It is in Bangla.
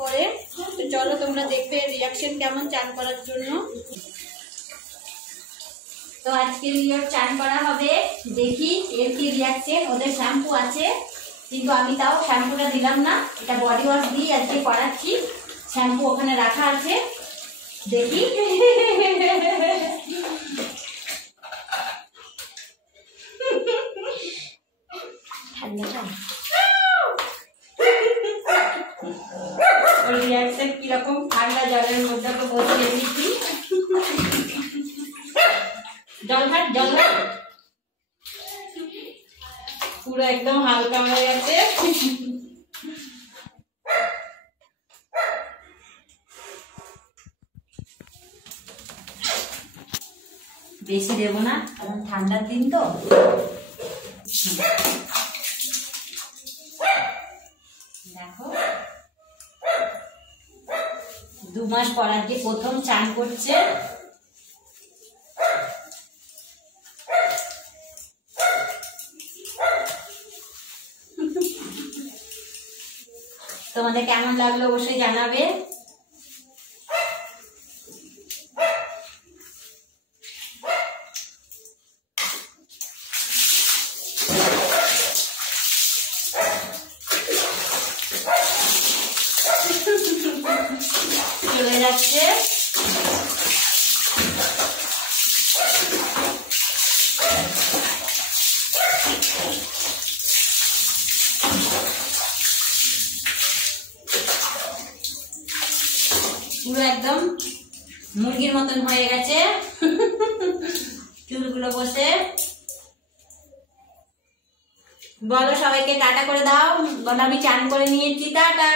পরে। তো চলো তোমরা দেখবে রিয়াকশন কেমন চান করার জন্য। তো আজকে চান করা হবে, দেখি এর কি রিয়াকশন। ওদের শ্যাম্পু আছে কিন্তু আমি তাও শ্যাম্পুটা দিলাম না, এটা বডি ওয়াশ দিয়ে আজকে করাচ্ছি। শ্যাম্পু ওখানে রাখা আছে, দেখি। রিয়াকশন কিরকম, ঠান্ডা জলের মধ্যে তো বসিয়ে দিচ্ছি। জল ঘাট পুরো একদম হালকা হয়ে গেছে। বেশি দেবো না, কারণ ঠান্ডার দিন তো। দেখো 2 মাস পর আজকে প্রথম চান করছে। তোমাদের কেমন লাগলো অবশ্যই জানাবে। চলে যাচ্ছে। পুরো একদম মুরগির মতন হয়ে গেছে চুলগুলো বসে। বলো সবাইকে টাটা করে দাও, বলো আমি চান করে নিয়েছি, টাটা।